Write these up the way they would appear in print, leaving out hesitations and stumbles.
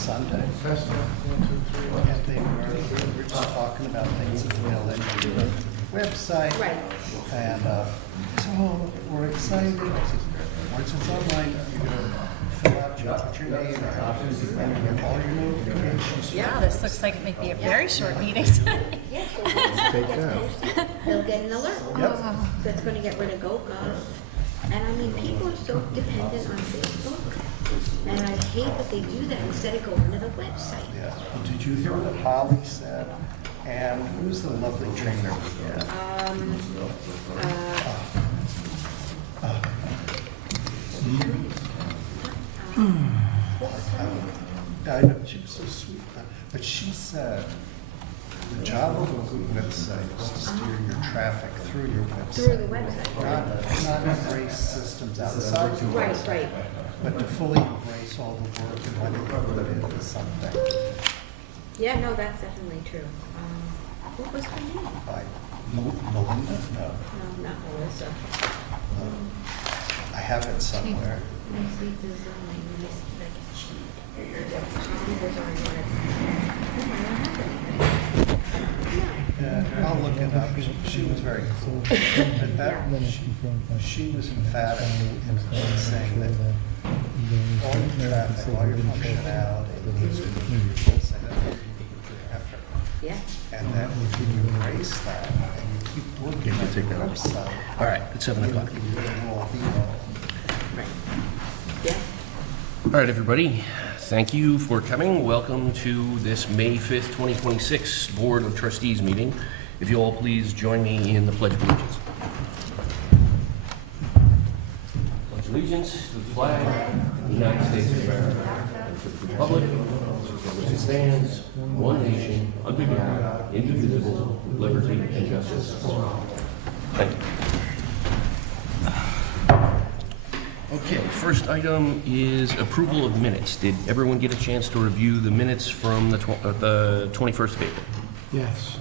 Sunday. And they were just talking about things at the village, website. Right. And so we're excited. Once it's online, you're going to fill out, put your name, and get all your notifications. Yeah, This looks like it might be a very short meeting. yeah, so once it gets posted, they'll get an alert. Yep. So it's gonna get rid of GoGov. And I mean, people are so dependent on Facebook. And I hate that they do that instead of going to the website. Yes. Well, did you hear what Holly said? And who's the lovely trainer we had? I know, she was so sweet, but she said the job of a website is to steer your traffic through your website. Through the website. Not embrace systems outside your Right, website, right. but to fully embrace all the work and what it put into something. Yeah, no, that's definitely true. What was her name? By Melinda? No, No, not Melissa. I have it somewhere. Let me see if there's a name. Let me see if I can cheat. She was on website. Oh, I don't have it. Yeah, I'll look it up. She was very cool. But that, she was emphatic in saying that all your traffic, all your functionality needs to be full effort. Yeah. And that if you embrace that and you keep working on your website, All right, it's 7 o'clock. you will be all. Right. Yeah. All right, everybody, thank you for coming. Welcome to this May 5th, 2026 Board of Trustees meeting. If you all please join me in the Pledge of Allegiance. Pledge allegiance to the flag of the United States of America and to the republic for which it stands, one nation, under God, indivisible, with liberty and justice for all. Thank you. Okay, first item is approval of minutes. Did everyone get a chance to review the minutes from the 21st of April? Yes.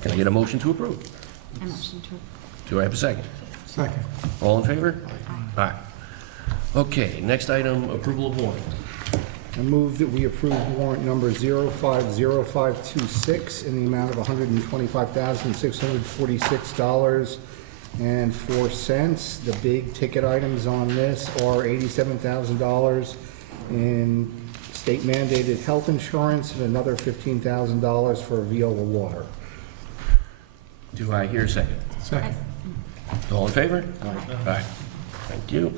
Can I get a motion to approve? I motion to. Do I have a second? Second. All in favor? Aye. Okay, next item, approval of warrant. I move that we approve warrant number 050526 in the amount of $125,646.04. The big ticket items on this are $87,000 in state mandated health insurance and another $15,000 for Viola Water. Do I hear a second? Second. All in favor? Aye. Thank you.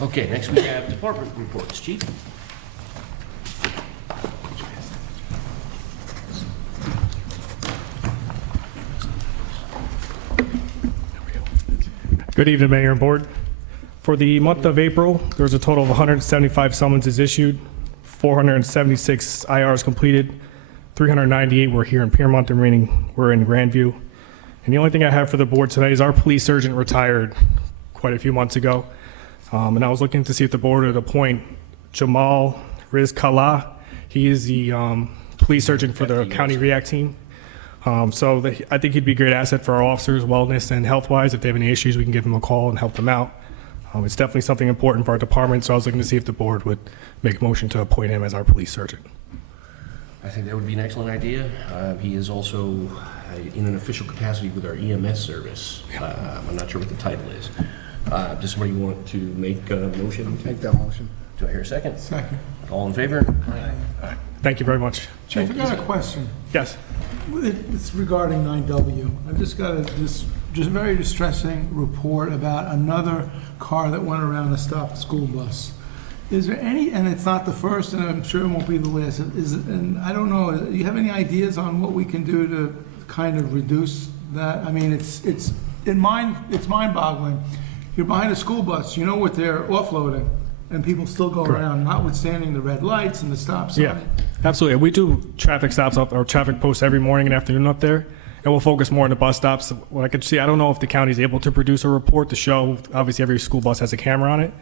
Okay, next we have department reports. Chief? Good evening, Mayor and Board. For the month of April, there was a total of 175 summonses issued, 476 IRs completed, 398 were here in Piermont, the remaining were in Grandview. And the only thing I have for the board tonight is our police sergeant retired quite a few months ago. And I was looking to see if the board would appoint Jamal Rizkallah. He is the police sergeant for the county REACT team. I think he'd be a great asset for our officers, wellness and health-wise. If they have any issues, we can give him a call and help them out. It's definitely something important for our department, so I was looking to see if the board would make a motion to appoint him as our police sergeant. I think that would be an excellent idea. He is also in an official capacity with our EMS service. I'm not sure what the title is. Does somebody want to make a motion? Make that motion. Do I hear a second? Second. All in favor? Thank you very much. Chief, I got a question. Yes. It's regarding 9W. I just got this just very distressing report about another car that went around and stopped a school bus. Is there any, and it's not the first, and I'm sure it won't be the last, and I don't know, do you have any ideas on what we can do to kind of reduce that? I mean, it's mind-boggling. You're behind a school bus, you know what they're offloading, and people still go around, notwithstanding the red lights and the stop sign. Yeah, absolutely. We do traffic stops up or traffic posts every morning and afternoon up there, and we'll focus more on the bus stops. What I could see, I don't know if the county is able to produce a report to show, obviously every school bus has a camera on it,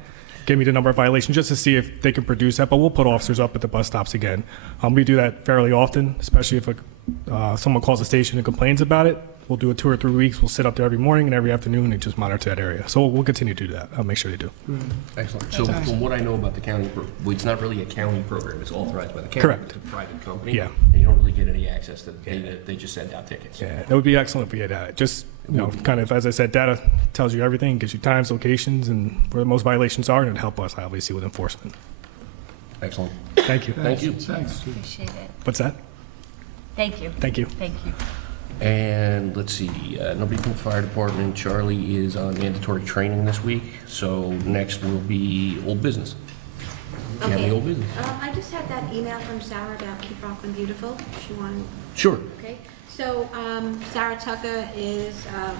give me the number of violations just to see if they can produce that, but we'll put officers up at the bus stops again. We do that fairly often, especially if someone calls the station and complains about it. We'll do it 2 or 3 weeks. We'll sit up there every morning and every afternoon and just monitor that area. So we'll continue to do that. I'll make sure they do. Excellent. So from what I know about the county, well, it's not really a county program, it's authorized by the county. Correct. It's a private company. Yeah. And you don't really get any access to the data, they just send out tickets. Yeah, that would be excellent if we had that. Just, kind of, as I said, data tells you everything, gives you times, locations, and where the most violations are, and it'd help us, obviously, with enforcement. Excellent. Thank you. Thank you. Thanks. Appreciate it. What's that? Thank you. Thank you. Thank you. And let's see, nobody from the fire department. Charlie is on mandatory training this week, so next will be old business. Do you have any old business? I just had that email from Sarah about Keep Rockland Beautiful. She wanted, Sure. okay? So, Sarah Tucker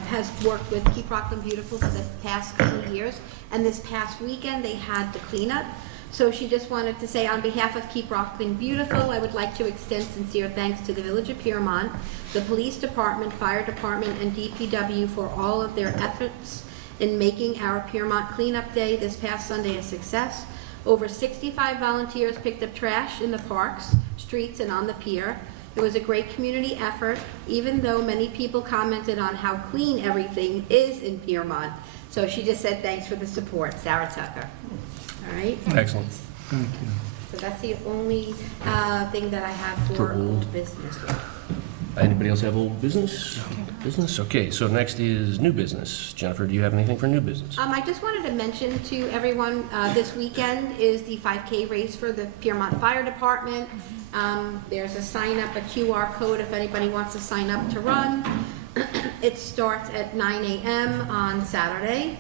has worked with Keep Rockland Beautiful for the past couple of years, and this past weekend, they had the cleanup. So she just wanted to say, on behalf of Keep Rockland Beautiful, I would like to extend sincere thanks to the Village of Piermont, the Police Department, Fire Department, and DPW for all of their efforts in making our Piermont Cleanup Day this past Sunday a success. Over 65 volunteers picked up trash in the parks, streets, and on the pier. It was a great community effort, even though many people commented on how clean everything is in Piermont. So she just said thanks for the support, Sarah Tucker. All right? Excellent. Thank you. So that's the only thing that I have For for old. old business. Anybody else have old business? Business? Okay, so next is new business. Jennifer, do you have anything for new business? I just wanted to mention to everyone, this weekend is the 5K race for the Piermont Fire Department. There's a sign up, a QR code if anybody wants to sign up to run. It starts at 9 a.m. on Saturday.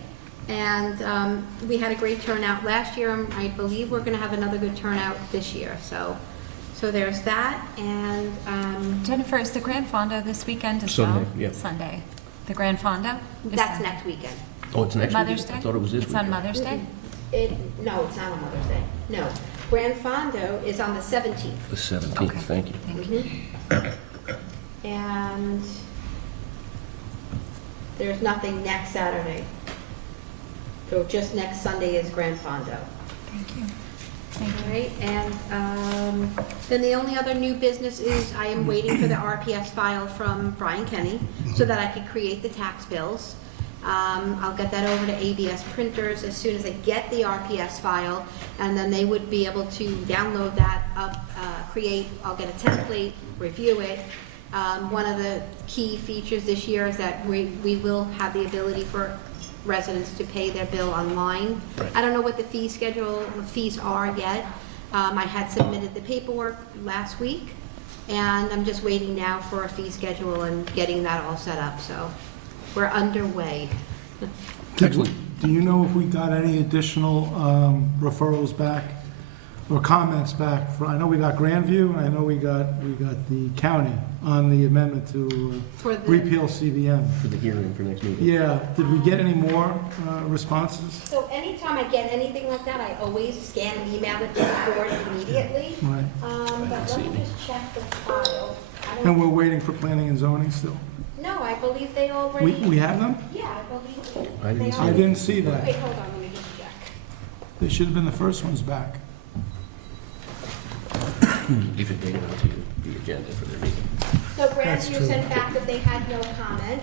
And we had a great turnout last year, and I believe we're gonna have another good turnout this year, so there's that, and, Jennifer, is the Grand Fondo this weekend as well? Sunday, yeah. Sunday. The Grand Fondo? is that's Sunday. next weekend. Oh, it's next week? Mother's Day? I thought it was this It's on weekend. Mother's Day? No, it's not on Mother's Day, no. Grand Fondo is on the 17th, The 17th, Okay. thank you. Thank you. and there's nothing next Saturday. So just next Sunday is Grand Fondo. Thank you. Thank All you. right, and then the only other new business is I am waiting for the RPS file from Brian Kenny so that I could create the tax bills. I'll get that over to ABS printers as soon as I get the RPS file, and then they would be able to download that up, I'll get a template, review it. One of the key features this year is that we will have the ability for residents to pay their bill online. Right. I don't know what the fees are yet. I had submitted the paperwork last week, and I'm just waiting now for a fee schedule and getting that all set up, so we're underway. Excellent. Do you know if we got any additional referrals back or comments back? I know we got Grandview, and I know we got the county on the amendment to For the- repeal CBM. For the hearing for next meeting. Yeah, did we get any more responses? So anytime I get anything like that, I always scan and email it to the board immediately. Right. But let me just check the file. I And don't, we're waiting for planning and zoning still? no, I believe they already. We have them? Yeah, I believe. I didn't they see I already- didn't see Wait, that. hold on, let me just check. They should have been the first ones back. If it made it onto the agenda for their meeting. So That's Grandview true. sent back that they had no comment.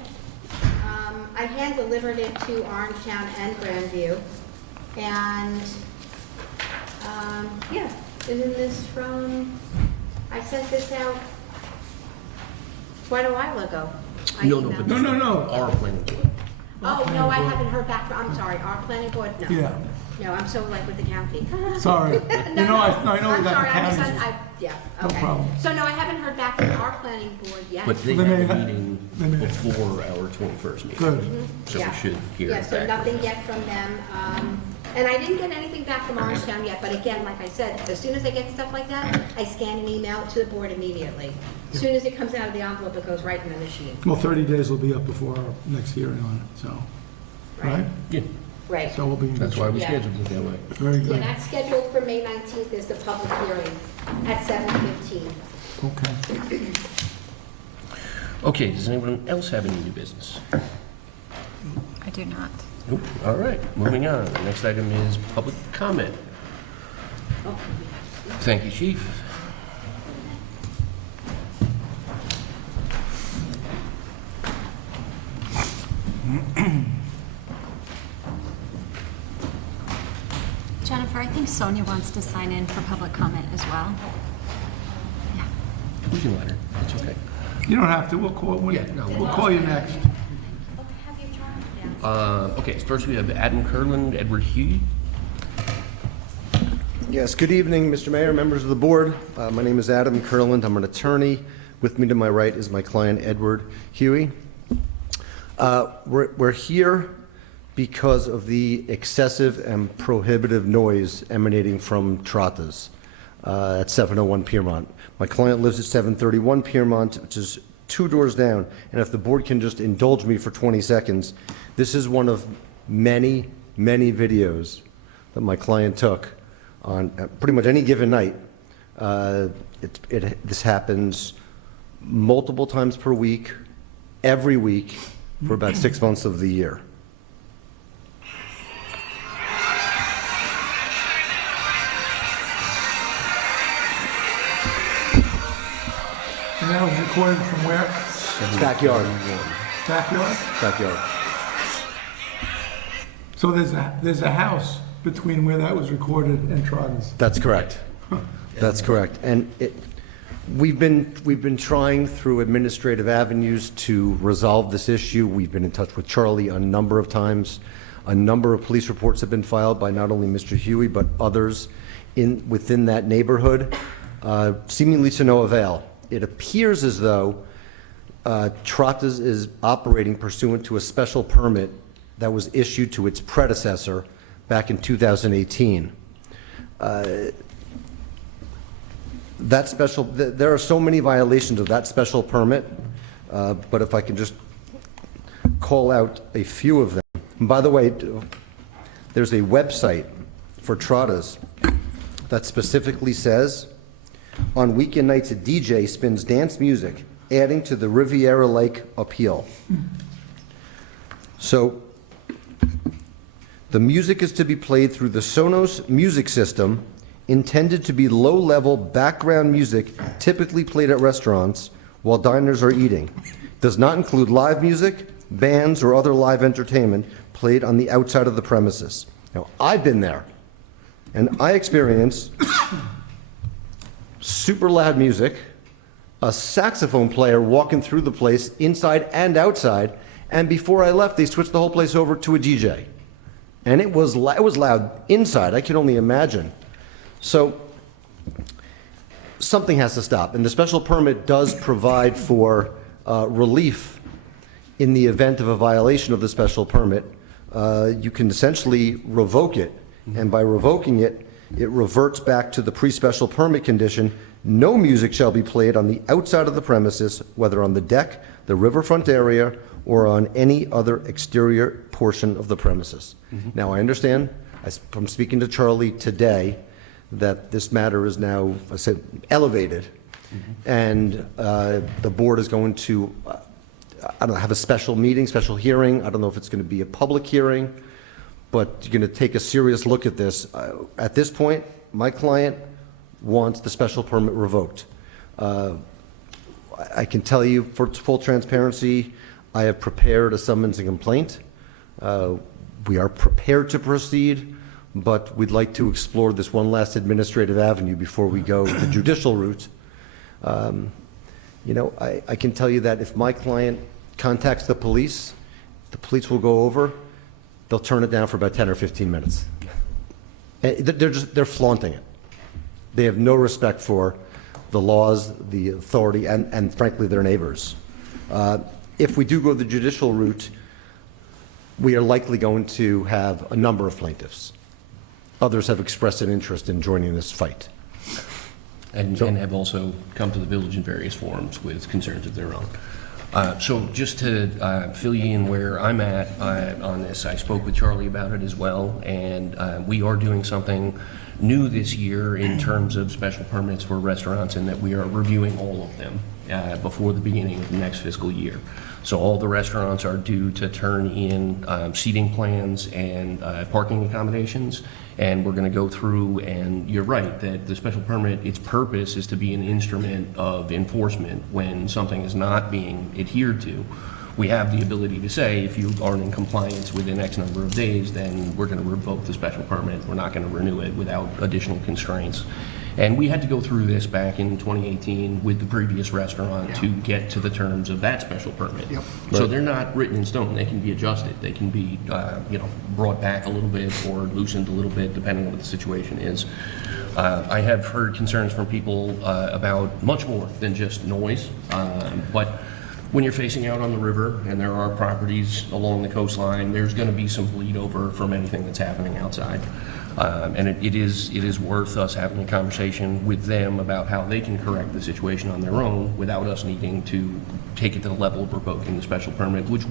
I hand delivered it to Orangetown and Grandview. And, yeah, isn't this from, I sent this out quite a while ago. I No, no, emailed but it. No. Our planning board. Oh, no, I haven't heard back from, I'm sorry, our planning board, no. Yeah, No, I'm so like with the county. sorry. You know, I know we I'm got sorry, the I counties. yeah, No okay. problem. So no, I haven't heard back from our planning board yet. But they They had may a not- meeting they may- before our 21st meeting. Good. So Yeah. we should hear Yeah, it so back. nothing yet from them. And I didn't get anything back from Orangetown yet, but again, like I said, as soon as I get stuff like that, I scan and email it to the board immediately. As soon as it comes out of the envelope, it goes right in the machine. Well, 30 days will be up before our next hearing on it, so, right? Yeah, Right. So we'll be in good that's why we Yeah. scheduled it that way. Very Yeah, good. that's scheduled for May 19th is the public hearing at 7:15. Okay. Okay, does anyone else have any new business? I do not. Nope. All right, moving on. The next item is public comment. Oh, Thank you, Chief. Sonia wants to sign in for public comment as well. Yeah. We can let her, it's okay. You don't have to, we'll call you next. Okay, first we have Adam Kurland, Edward Huey. Yes, good evening, Mr. Mayor, members of the board. My name is Adam Kurland. I'm an attorney. With me to my right is my client, Edward Huey. We're here because of the excessive and prohibitive noise emanating from Trotta's at 701 Piermont. My client lives at 731 Piermont, which is 2 doors down. And if the board can just indulge me for 20 seconds, this is one of many, many videos that my client took on pretty much any given night. This happens multiple times per week, every week, for about 6 months of the year. And that was recorded from where? Backyard. Backyard? Backyard. So there's a house between where that was recorded and Trotta's. That's correct. That's correct. And we've been trying through administrative avenues to resolve this issue. We've been in touch with Charlie a number of times. A number of police reports have been filed by not only Mr. Huey, but others within that neighborhood, seemingly to no avail. It appears as though Trotta's is operating pursuant to a special permit that was issued to its predecessor back in 2018. There are so many violations of that special permit, but if I can just call out a few of them. And by the way, there's a website for Trotta's that specifically says, on weekend nights a DJ spins dance music, adding to the Riviera-like appeal. So, the music is to be played through the Sonos music system, intended to be low-level background music typically played at restaurants while diners are eating. Does not include live music, bands, or other live entertainment played on the outside of the premises. Now, I've been there, and I experienced super loud music, a saxophone player walking through the place inside and outside, and before I left, they switched the whole place over to a DJ. And it was loud inside, I can only imagine. So something has to stop, and the special permit does provide for relief in the event of a violation of the special permit. You can essentially revoke it, and by revoking it, it reverts back to the pre-special permit condition. No music shall be played on the outside of the premises, whether on the deck, the riverfront area, or on any other exterior portion of the premises. Now, I understand, from speaking to Charlie today, that this matter is now, I said, elevated, and the board is going to, I don't know, have a special meeting, special hearing. I don't know if it's going to be a public hearing, but you're going to take a serious look at this. At this point, my client wants the special permit revoked. I can tell you, for full transparency, I have prepared a summons and complaint. We are prepared to proceed, but we'd like to explore this one last administrative avenue before we go the judicial route. You know, I can tell you that if my client contacts the police will go over, they'll turn it down for about 10 or 15 minutes. They're flaunting it. They have no respect for the laws, the authority, and frankly, their neighbors. If we do go the judicial route, we are likely going to have a number of plaintiffs. Others have expressed an interest in joining this fight. And have also come to the village in various forums with concerns of their own. So just to fill you in where I'm at on this, I spoke with Charlie about it as well, and we are doing something new this year in terms of special permits for restaurants, and that we are reviewing all of them before the beginning of the next fiscal year. So all the restaurants are due to turn in seating plans and parking accommodations, and we're going to go through, and you're right, that the special permit, its purpose is to be an instrument of enforcement when something is not being adhered to. we have the ability to say, if you aren't in compliance within X number of days, then we're going to revoke the special permit. We're not going to renew it without additional constraints. And we had to go through this back in 2018 with the previous restaurant to get to the terms of that special permit. So they're not written in stone. They can be adjusted. They can be, brought back a little bit or loosened a little bit, depending on what the situation is. I have heard concerns from people about much more than just noise, but when you're facing out on the river and there are properties along the coastline, there's going to be some bleed over from anything that's happening outside. And it is worth us having a conversation with them about how they can correct the situation on their own without us needing to take it to the level of revoking the special permit, which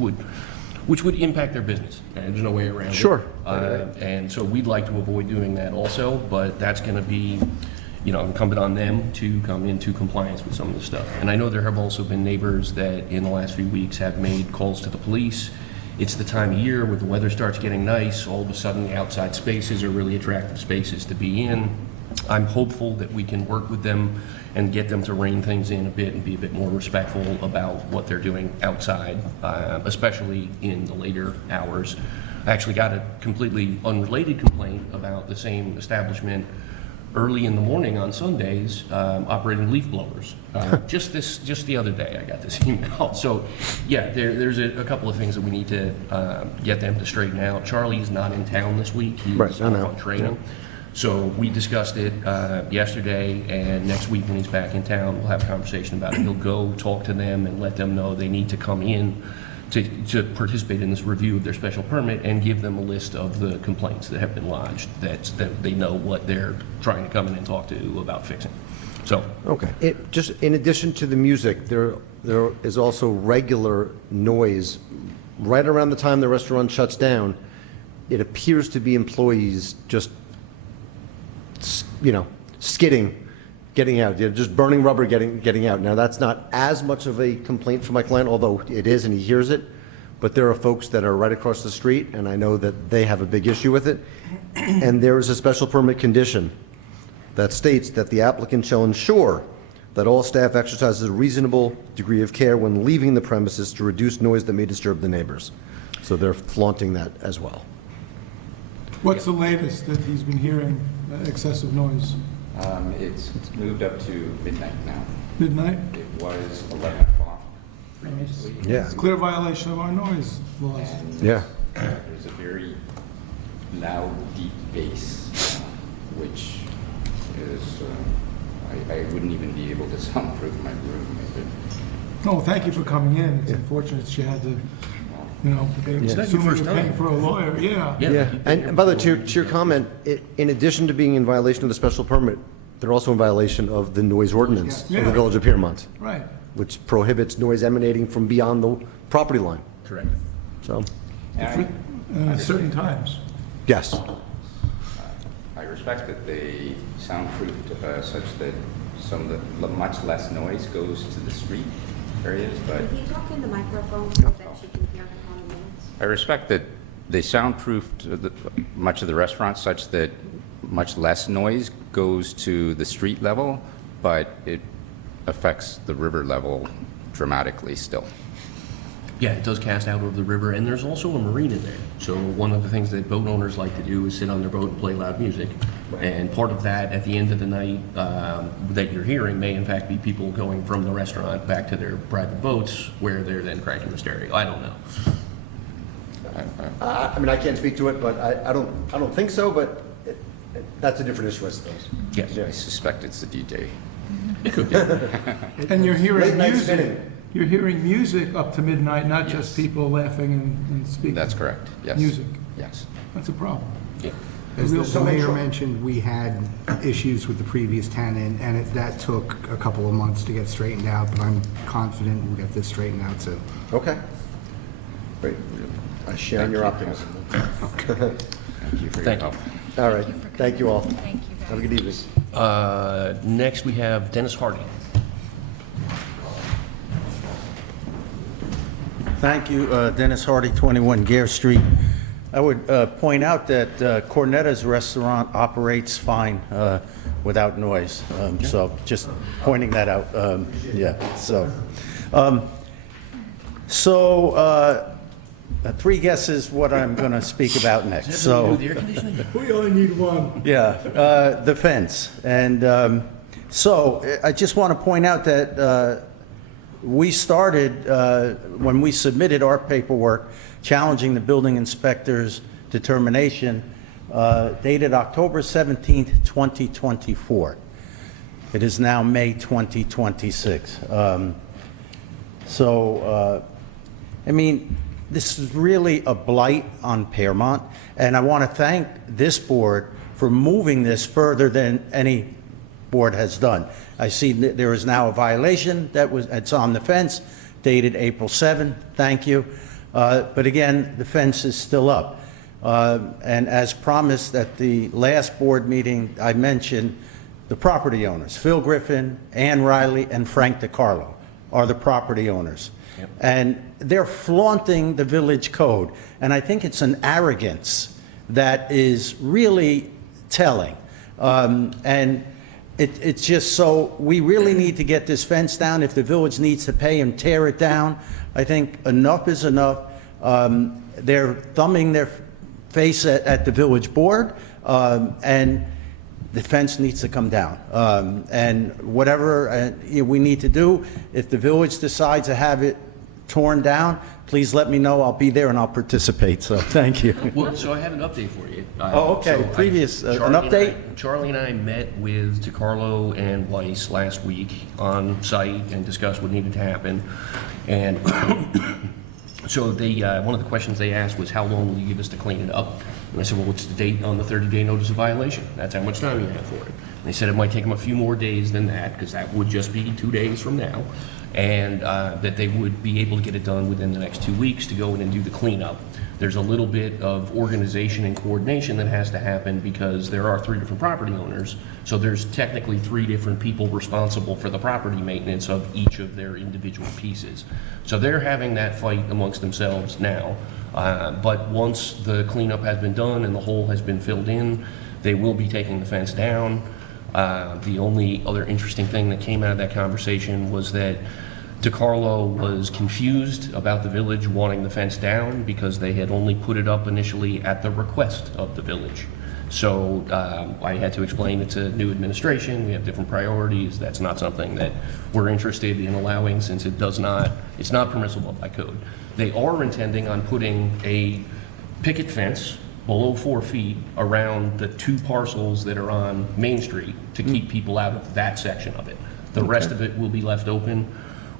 would impact their business. And there's no way around it. Sure. And so we'd like to avoid doing that also, but that's going to be, incumbent on them to come into compliance with some of the stuff. And I know there have also been neighbors that in the last few weeks have made calls to the police. It's the time of year where the weather starts getting nice. All of a sudden, the outside spaces are really attractive spaces to be in. I'm hopeful that we can work with them and get them to rein things in a bit and be a bit more respectful about what they're doing outside, especially in the later hours. I actually got a completely unrelated complaint about the same establishment early in the morning on Sundays, operating leaf blowers. Just the other day, I got this email. So, yeah, there's a couple of things that we need to get them to straighten out. Charlie's not in town this week. He's on training. So we discussed it yesterday, and next week when he's back in town, we'll have a conversation about it. He'll go talk to them and let them know they need to come in to participate in this review of their special permit and give them a list of the complaints that have been lodged, that they know what they're trying to come in and talk to about fixing. So. Okay. Just in addition to the music, there is also regular noise right around the time the restaurant shuts down. It appears to be employees just, skidding, getting out, just burning rubber, getting out. Now, that's not as much of a complaint for my client, although it is and he hears it, but there are folks that are right across the street, and I know that they have a big issue with it. And there is a special permit condition that states that the applicant shall ensure that all staff exercises a reasonable degree of care when leaving the premises to reduce noise that may disturb the neighbors. So they're flaunting that as well. What's the latest that he's been hearing excessive noise? It's moved up to midnight now. Midnight? It was 11 o'clock previously. Yeah. It's a clear violation of our noise laws. And Yeah. There's a very loud, deep bass, which is, I wouldn't even be able to soundproof my room if it. No, thank you for coming in. It's unfortunate she had to, It's not your assuming first you're paying time. for a lawyer, yeah. Yeah, and by the way, to your comment, in addition to being in violation of the special permit, they're also in violation of the noise ordinance of Yeah. the Village of Piermont, Right. which prohibits noise emanating from beyond the property line. Correct. So, And At certain times. yes. I respect that they soundproofed such that some of the much less noise goes to the street areas, but Can you talk in the microphone so that she can hear on the minutes? I respect that they soundproofed much of the restaurant such that much less noise goes to the street level, but it affects the river level dramatically still. Yeah, it does cast out over the river, and there's also a marina there. So one of the things that boat owners like to do is sit on their boat and play loud music. And part of that, at the end of the night, that you're hearing may in fact be people going from the restaurant back to their private boats, where they're then cranking the stereo. I don't know. I mean, I can't speak to it, but I don't think so, but that's a different issue, I suppose. Yes, I suspect it's the DJ. it could be. And you're hearing Late night music. spinning. You're hearing music up to midnight, not just Yes. people laughing and speaking. That's correct, yes. Music. Yes. That's a problem. Yeah. As Real the mayor control. mentioned, we had issues with the previous tenant, and that took a couple of months to get straightened out, but I'm confident we'll get this straightened out soon. Okay. Great. I share in your optimism. Thank you for your Thank you. help. All right. Thank you all. Thank you Have very a good evening. Next, we have Dennis Hardy. Thank you, Dennis Hardy, 21 Gare Street. I would point out that Cornetta's restaurant operates fine without noise, so just pointing that out. Yeah, so. So, three guesses what I'm going to speak about next. So, We only need one. yeah, the fence. And so I just want to point out that we started, when we submitted our paperwork challenging the building inspector's determination, dated October 17th, 2024. It is now May 2026. I mean, this is really a blight on Piermont, and I want to thank this board for moving this further than any board has done. I see that there is now a violation it's on the fence, dated April 7. Thank you. But again, the fence is still up. And as promised at the last board meeting, I mentioned the property owners, Phil Griffin, Ann Riley, and Frank DiCarlo are the property owners. Yep. And they're flaunting the village code. And I think it's an arrogance that is really telling. And it's just so, we really need to get this fence down. If the village needs to pay and tear it down, I think enough is enough. They're thumbing their face at the village board, and the fence needs to come down. And whatever we need to do, if the village decides to have it torn down, please let me know. I'll be there and I'll participate. So thank you. Well, so I have an update for you. Oh, okay. So Previous, an Charlie and update? Charlie and I met with DiCarlo and Weiss last week on site and discussed what needed to happen. And so they, one of the questions they asked was, how long will you give us to clean it up? And I said, well, what's the date on the 30-day notice of violation? That's how much time you have for it. And they said it might take them a few more days than that, because that would just be 2 days from now. And that they would be able to get it done within the next 2 weeks to go in and do the cleanup. There's a little bit of organization and coordination that has to happen because there are 3 different property owners. So there's technically 3 different people responsible for the property maintenance of each of their individual pieces. So they're having that fight amongst themselves now. But once the cleanup has been done and the hole has been filled in, they will be taking the fence down. The only other interesting thing that came out of that conversation was that DiCarlo was confused about the village wanting the fence down because they had only put it up initially at the request of the village. So I had to explain it's a new administration, we have different priorities, that's not something that we're interested in allowing since it's not permissible by code. They are intending on putting a picket fence below 4 feet around the 2 parcels that are on Main Street to keep people out of that section of it. The rest of it will be left open.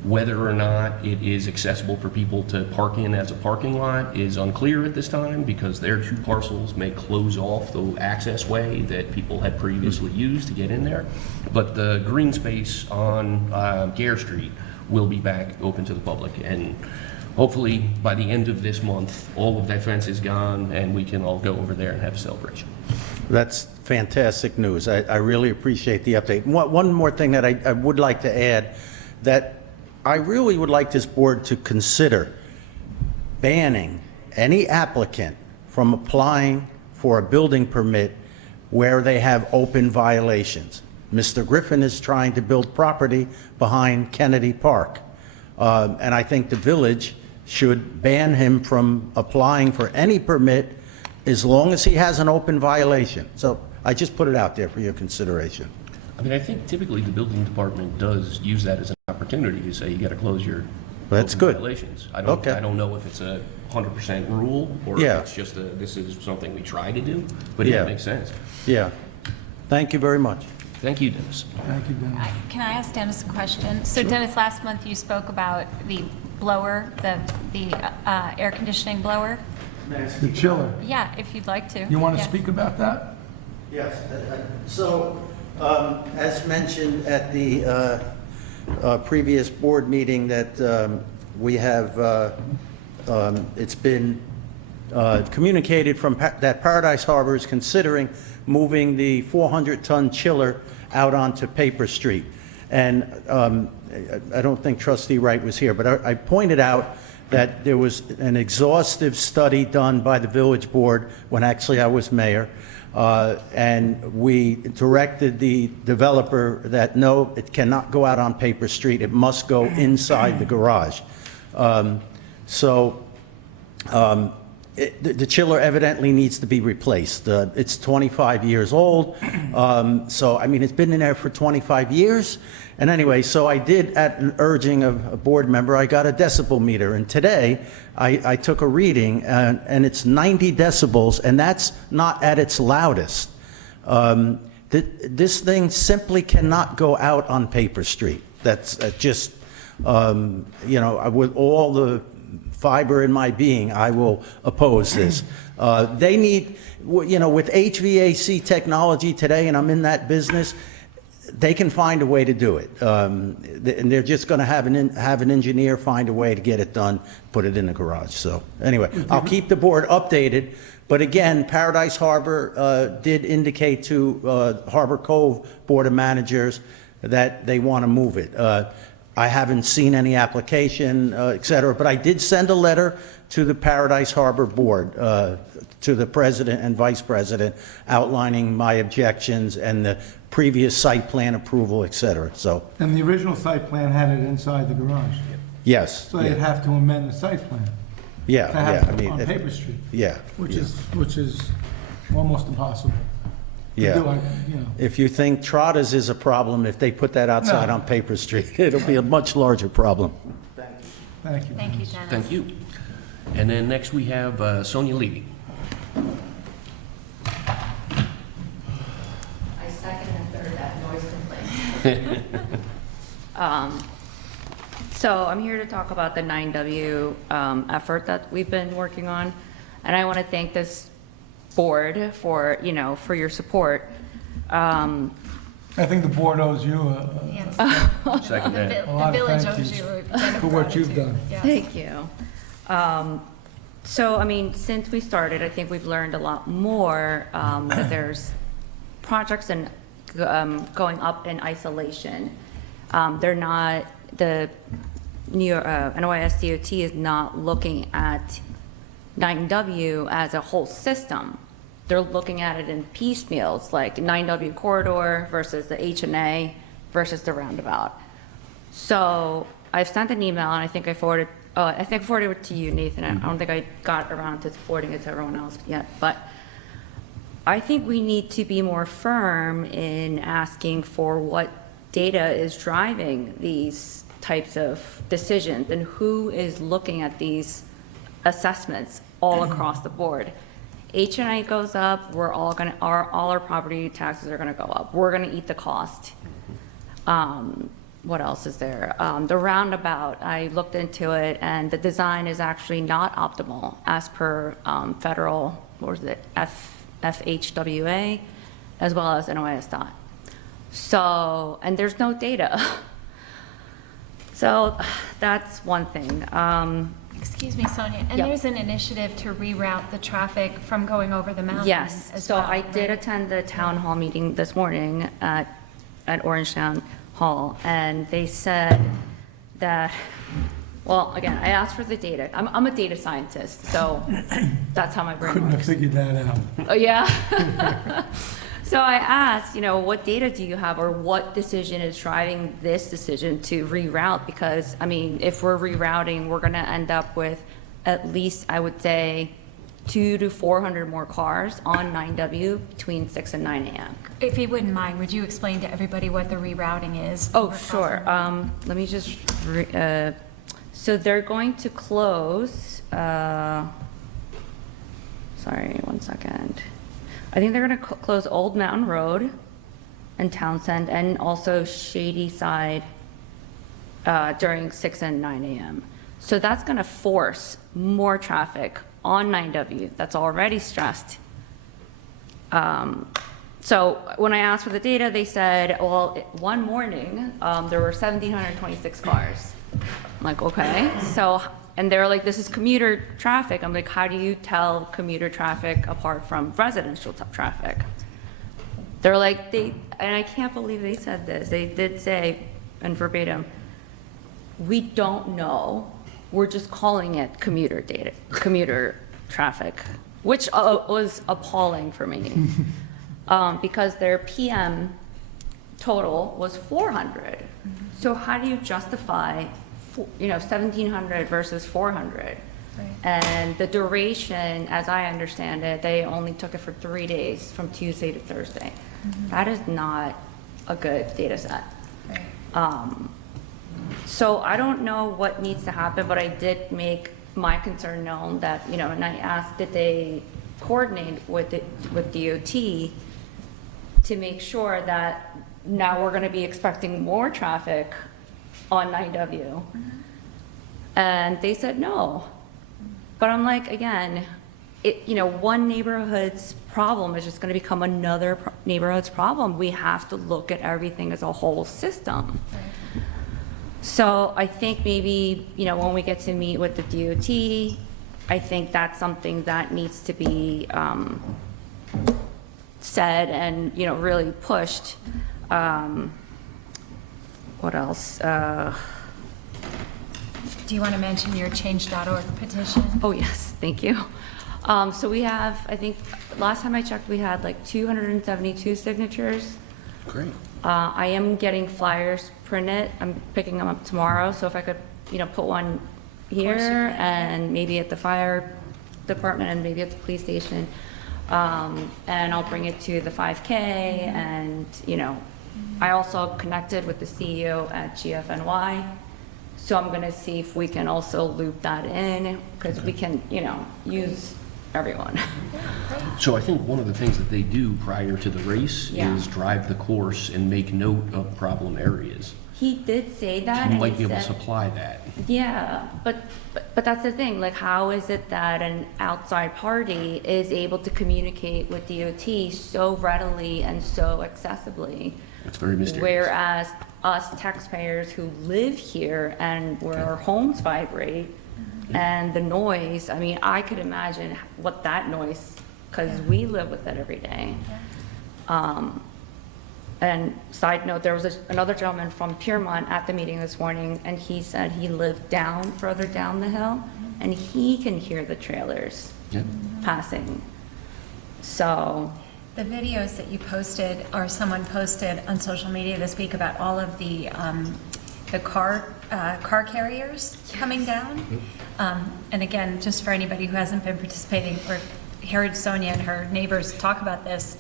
Whether or not it is accessible for people to park in as a parking lot is unclear at this time because their 2 parcels may close off the access way that people had previously used to get in there. But the green space on Gare Street will be back open to the public, and hopefully by the end of this month, all of that fence is gone and we can all go over there and have a celebration. That's fantastic news. I really appreciate the update. One more thing that I would like to add, that I really would like this board to consider banning any applicant from applying for a building permit where they have open violations. Mr. Griffin is trying to build property behind Kennedy Park. And I think the village should ban him from applying for any permit as long as he has an open violation. So I just put it out there for your consideration. I mean, I think typically the building department does use that as an opportunity to say you got to close your That's open good. violations. I Okay. don't know if it's a 100% rule or Yeah. if it's just this is something we try to do, but Yeah. it makes sense. Yeah. Thank you very much. Thank you, Dennis. Thank you, Dennis. Can I ask Dennis a question? So Dennis, last month you spoke about the blower, the air conditioning blower. The chiller. Yeah, if you'd like to. You want to Yeah. speak about that? Yes. So, as mentioned at the previous board meeting that we have, it's been communicated from that Paradise Harbor is considering moving the 400-ton chiller out onto Paper Street. And I don't think Trustee Wright was here, but I pointed out that there was an exhaustive study done by the village board when actually I was mayor. And we directed the developer that no, it cannot go out on Paper Street. It must go inside the garage. So the chiller evidently needs to be replaced. It's 25 years old, so, I mean, it's been in there for 25 years. And anyway, so I did, at an urging of a board member, I got a decibel meter. And today, I took a reading, and it's 90 decibels, and that's not at its loudest. This thing simply cannot go out on Paper Street. That's just, you know, with all the fiber in my being, I will oppose this. They need, you know, with HVAC technology today, and I'm in that business, they can find a way to do it. And they're just going to have an engineer find a way to get it done, put it in the garage. So anyway, I'll keep the board updated. But again, Paradise Harbor did indicate to Harbor Cove Board of Managers that they want to move it. I haven't seen any application, et cetera, but I did send a letter to the Paradise Harbor Board, to the president and vice president, outlining my objections and the previous site plan approval, et cetera. So, And the original site plan had it inside the garage. yes. So they'd have to amend the site plan Yeah, to yeah, have I it mean, on Paper Street, yeah. which is almost impossible to Yeah. do, you know. If you think Trotta's is a problem, if they put that outside No. on Paper Street, it'll be a much larger problem. Thank you. Thank you, Dennis. Thank you. And then next we have Sonia Levy. I second and third that noise complaint. So I'm here to talk about the 9W effort that we've been working on. And I want to thank this board for, you know, for your support. I think the board owes you Yes. Second that. a lot The of village thank owes yous you for what you've done. Yes. Thank you. So, I mean, since we started, I think we've learned a lot more, that there's projects and going up in isolation. They're not, the New York, NYS DOT is not looking at 9W as a whole system. They're looking at it in piecemeals, like 9W corridor versus the H&A versus the roundabout. So I've sent an email, and I think I forwarded it to you, Nathan. I don't think I got around to forwarding it to everyone else yet, but I think we need to be more firm in asking for what data is driving these types of decisions and who is looking at these assessments all across the board. H&I goes up, we're all gonna, all our property taxes are gonna go up. We're gonna eat the cost. What else is there? The roundabout, I looked into it, and the design is actually not optimal as per federal, what was it, FHWA, as well as NOIS dot. So, and there's no data. So that's one thing. Excuse me, Sonia, and Yep. there's an initiative to reroute the traffic from going over the mountain Yes, as so well, I did right? attend the town hall meeting this morning at Orangetown Hall, and they said that, well, again, I asked for the data. I'm a data scientist, so that's how my brain Couldn't have works. figured that out. Oh, yeah? So I asked, you know, what data do you have, or what decision is driving this decision to reroute? Because, I mean, if we're rerouting, we're gonna end up with at least, I would say, 200 to 400 more cars on 9W between 6 and 9 a.m. If you wouldn't mind, would you explain to everybody what the rerouting is? Oh, for sure. crossing? Let me just, so they're going to close, sorry, 1 second. I think they're gonna close Old Mountain Road and Townsend, and also Shady Side during 6 and 9 a.m. So that's gonna force more traffic on 9W that's already stressed. So when I asked for the data, they said, well, one morning, there were 1,726 cars. I'm like, okay, so, and they were like, this is commuter traffic. I'm like, how do you tell commuter traffic apart from residential traffic? They're like, and I can't believe they said this. They did say, and verbatim, we don't know. We're just calling it commuter traffic, which was appalling for me. Because their PM total was 400. So how do you justify 1,700 versus 400. Right. And the duration, as I understand it, they only took it for 3 days, from Tuesday to Thursday. That is not a good data set. Right. So I don't know what needs to happen, but I did make my concern known that, and I asked, did they coordinate with DOT to make sure that now we're going to be expecting more traffic on 9W? And they said no. But I'm like, again, one neighborhood's problem is just going to become another neighborhood's problem. We have to look at everything as a whole system. So I think maybe, when we get to meet with the DOT, I think that's something that needs to be said and, really pushed. What else? Do you want to mention your change.org petition? Oh, yes, thank you. So we have, I think, last time I checked, we had like 272 signatures. Great. I am getting flyers printed. I'm picking them up tomorrow, so if I could, put one here and maybe at the fire department and maybe at the police station. And I'll bring it to the 5K and, I also connected with the CEO at GFNY. So I'm gonna see if we can also loop that in, because we can, use everyone. So I think one of the things that they do prior to the race Yeah. is drive the course and make note of problem areas. He did say that. You and might he be able to said- supply that. Yeah, but that's the thing, like, how is it that an outside party is able to communicate with DOT so readily and so accessibly? It's very mysterious. Whereas us taxpayers who live here and where our homes vibrate and the noise, I mean, I could imagine what that noise, because we live with it every day. And side note, there was another gentleman from Piermont at the meeting this morning, and he said he lived further down the hill, and he can hear the trailers Yep. passing. So, The videos that you posted, or someone posted on social media this week about all of the car carriers coming down. And again, just for anybody who hasn't been participating or heard Sonia and her neighbors talk about this,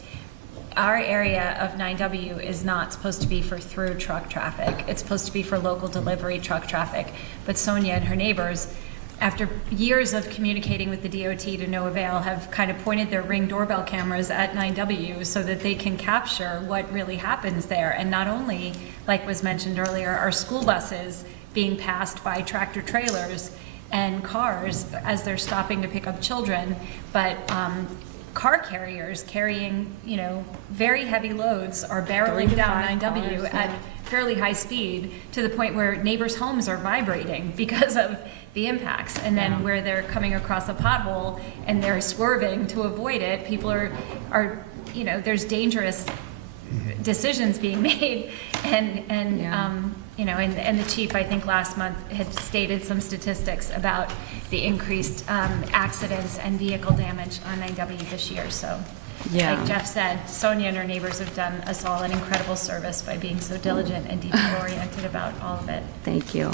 our area of 9W is not supposed to be for through truck traffic. It's supposed to be for local delivery truck traffic. But Sonia and her neighbors, after years of communicating with the DOT to no avail, have kind of pointed their Ring doorbell cameras at 9W so that they can capture what really happens there. And not only, like was mentioned earlier, are school buses being passed by tractor trailers and cars as they're stopping to pick up children, but car carriers carrying, very heavy loads are 3 barreling to down 5 9W cars, at yeah. fairly high speed to the point where neighbors' homes are vibrating because of the impacts. And then where they're coming across a pothole and they're swerving to avoid it, people are there's dangerous decisions being made. And the chief, I think last month, had stated some statistics about the increased accidents and vehicle damage on 9W this year. So, Yeah. like Jeff said, Sonia and her neighbors have done us all an incredible service by being so diligent and detail-oriented about all of it. thank you.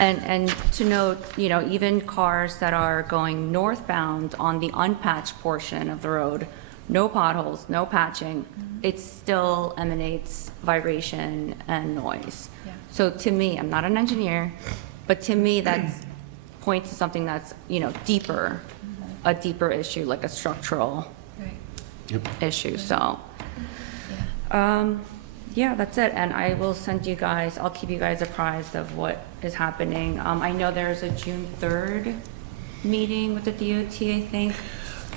And to note, even cars that are going northbound on the unpatched portion of the road, no potholes, no patching, it still emanates vibration and noise. Yeah. So to me, I'm not an engineer, but to me, that points to something that's, deeper, a deeper issue, like a structural Right. issue, so. Yeah, that's it, and I will send you guys, I'll keep you guys apprised of what is happening. I know there's a June 3rd meeting with the DOT, I think.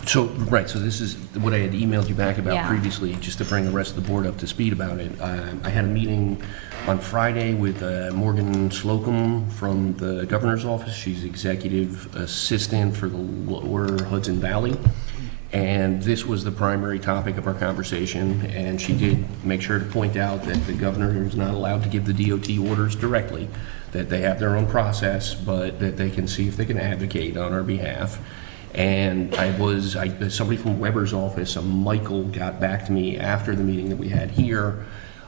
So, right, so this is what I had emailed you back about Yeah. previously, just to bring the rest of the board up to speed about it. I had a meeting on Friday with Morgan Slocum from the governor's office. She's executive assistant for the lower Hudson Valley. And this was the primary topic of our conversation, and she did make sure to point out that the governor is not allowed to give the DOT orders directly, that they have their own process, but that they can see if they can advocate on our behalf. And somebody from Weber's office, Michael, got back to me after the meeting that we had here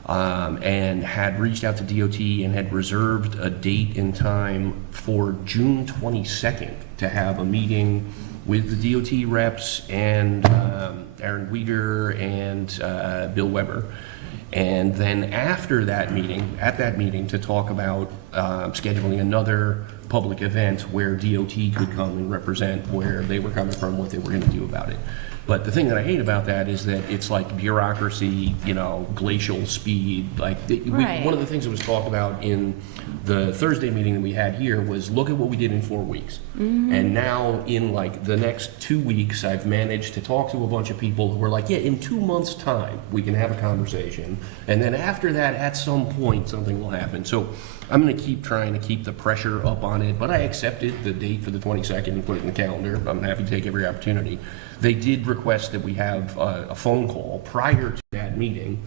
and had reached out to DOT and had reserved a date and time for June 22nd to have a meeting with the DOT reps and Aaron Weider and Bill Weber. And then after that meeting, at that meeting, to talk about scheduling another public event where DOT could come and represent where they were coming from, what they were gonna do about it. But the thing that I hate about that is that it's like bureaucracy, you know, glacial speed. Like, Right. one of the things that was talked about in the Thursday meeting that we had here was look at what we did in 4 weeks. And now in like the next 2 weeks, I've managed to talk to a bunch of people who are like, yeah, in 2 months' time, we can have a conversation. And then after that, at some point, something will happen. So I'm gonna keep trying to keep the pressure up on it, but I accepted the date for the 22nd and put it in the calendar. I'm happy to take every opportunity. They did request that we have a phone call prior to that meeting